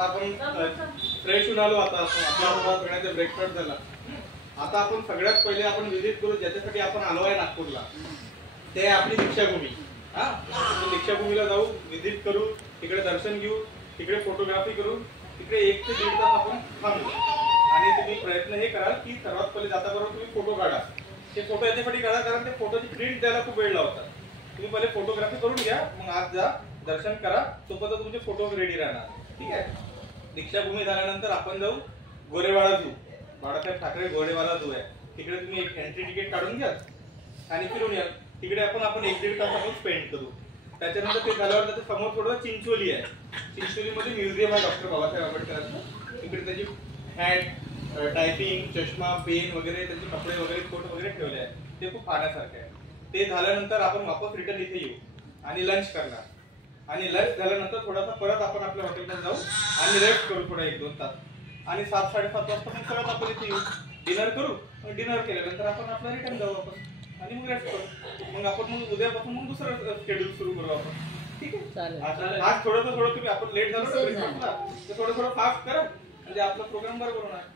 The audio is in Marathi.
आता आपण फ्रेश होऊन आलो, आता आपला पिण्याचा ब्रेकफास्ट झाला. आता आपण सगळ्यात पहिले आपण व्हिजिट करू ज्याच्यासाठी आपण आलो आहे नागपूरला, ते आपली दीक्षाभूमी. दीक्षाभूमीला जाऊ, व्हिजिट करू, तिकडे दर्शन घेऊ, तिकडे फोटोग्राफी करू, तिकडे 1 ते 1.5 तास आपण थांबू. आणि तुम्ही प्रयत्न हे कराल की सर्वात पहिले जाता बरोबर तुम्ही फोटो काढा. ते फोटो याच्यासाठी काढा कारण ते फोटोची प्रिंट द्यायला खूप वेळ लावतात. तुम्ही पहिले फोटोग्राफी करून घ्या, मग आज जा, दर्शन करा, तोपर्यंत तुमचे फोटो रेडी राहणार. ठीक आहे. दीक्षाभूमी झाल्यानंतर आपण जाऊ गोरेवाडा झू. बाळासाहेब ठाकरे गोरेवाडा झू आहे, तिकडे तुम्ही एक एंट्री तिकीट काढून घ्या आणि फिरून या. तिकडे आपण 1-1.5 तास आपण स्पेंड करू. त्याच्यानंतर ते झाल्यावर त्याच्या समोर थोडं चिंचोली आहे. चिंचोलीमध्ये म्युझियम आहे डॉक्टर बाबासाहेब आंबेडकरांचं. तिकडे त्याची हॅट, टायपिंग, चष्मा, पेन वगैरे, त्यांचे कपडे वगैरे, कोट वगैरे ठेवले आहे. ते खूप पाहण्यासारखे आहे. ते झाल्यानंतर आपण वापस रिटर्न इथे येऊ आणि लंच करणार. आणि लंच झाल्यानंतर थोडासा परत आपण आपल्या हॉटेलमध्ये जाऊ आणि रेस्ट करू थोडा 1-2 तास. आणि 7-7:30 वाजता मग परत आपण इथे येऊ, डिनर करू. डिनर केल्यानंतर आपण आपला रिटर्न जाऊ आपण आणि मग रेस्ट करू. मग आपण मग उद्यापासून मग दुसरं शेड्यूल सुरू करू आपण. ठीक आहे. आज थोडं तुम्ही आपण लेट झालो तर थोडं फास्ट करा म्हणजे आपला प्रोग्राम बरोबर होणार.